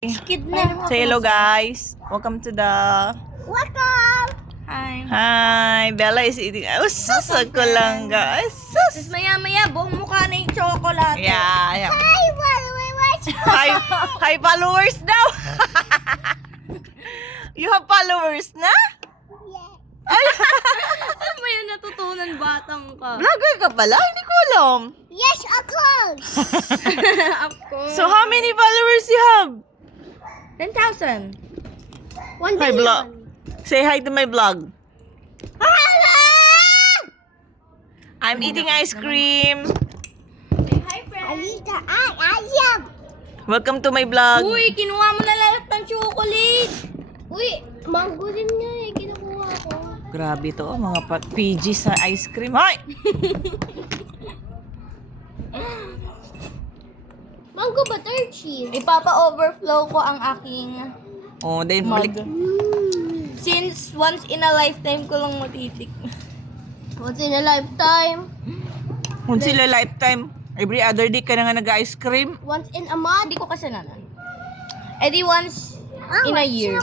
Skid na. Say hello guys. Welcome to the... Welcome! Hi. Hi. Bella is eating... Oh, sus ko lang guys. Tapos Sus. maya-maya, buong mukha na yung chocolate. Yeah. Hi, followers! Hi followers daw. You have followers na? Saan mo yan natutunan, batang ka? Vlogger ka pala? Hindi ko alam. Yes, of course! Of course. So how many followers you have? 10,000. Hi vlog. Say hi to my vlog. I'm eating ice cream. Say hi, friends. Welcome to my vlog. Uy, kinuha mo na lahat ng chocolate. Uy, mango din nga eh. Kinukuha ko. Grabe to, mga PG sa ice cream. Hoy! Mango butter cheese. Ipapa-overflow ko ang aking Oh, then mug. balik. Since once in a lifetime ko lang matitik. Once in a lifetime? Kung sila lifetime, every other day ka na nga nag-ice cream. Once in a month? Hindi ko kasalanan. Eh di once in a year.